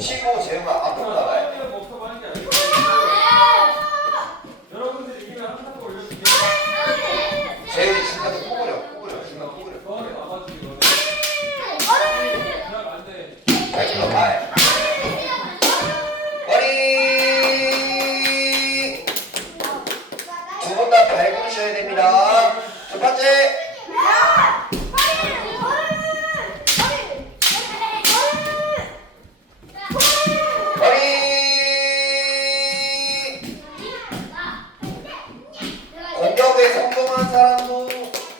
치고 재우가 앞으로 나가요. 재훈이 중간에 구부려, 구부려, 중간 구부려, 구부려. 발길로 발. 머리. 두 분다 밝으셔야 됩니다. 첫 번째. 공격에 성공한 사람도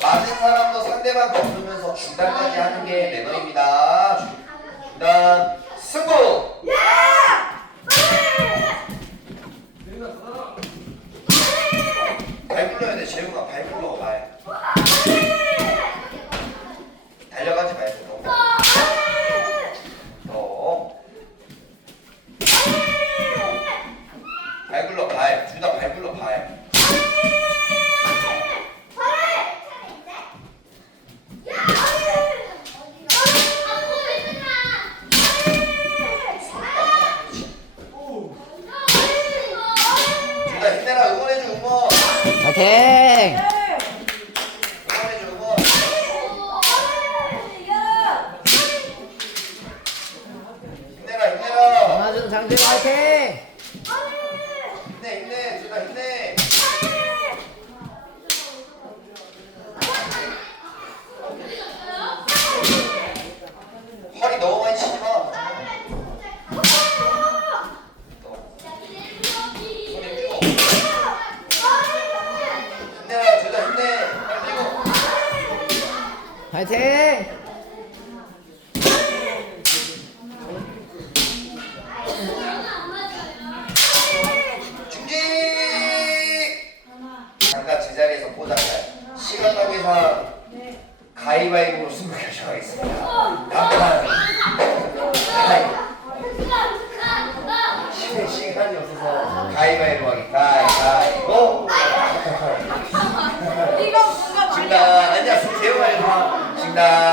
맞은 사람도 상대방 거두면서 중단까지 하는 게 매너입니다. 중단 승부. 발 굴러야 돼. 재웅아 발 발. 달려가지 말고 너. 너. 발 굴러 발. 둘 다 발 굴러 발. 둘 다 힘내라 응원해줘 응원. 파이팅! 허리 너무 많이 치지 마. 파이팅! 중지. 잠깐 제자리에서 보다가 시간 관계상 가위바위보로 승부 결정하겠습니다. 남편 가위. 시간 시간이 없어서 가위바위보 하기 가위바위보. 이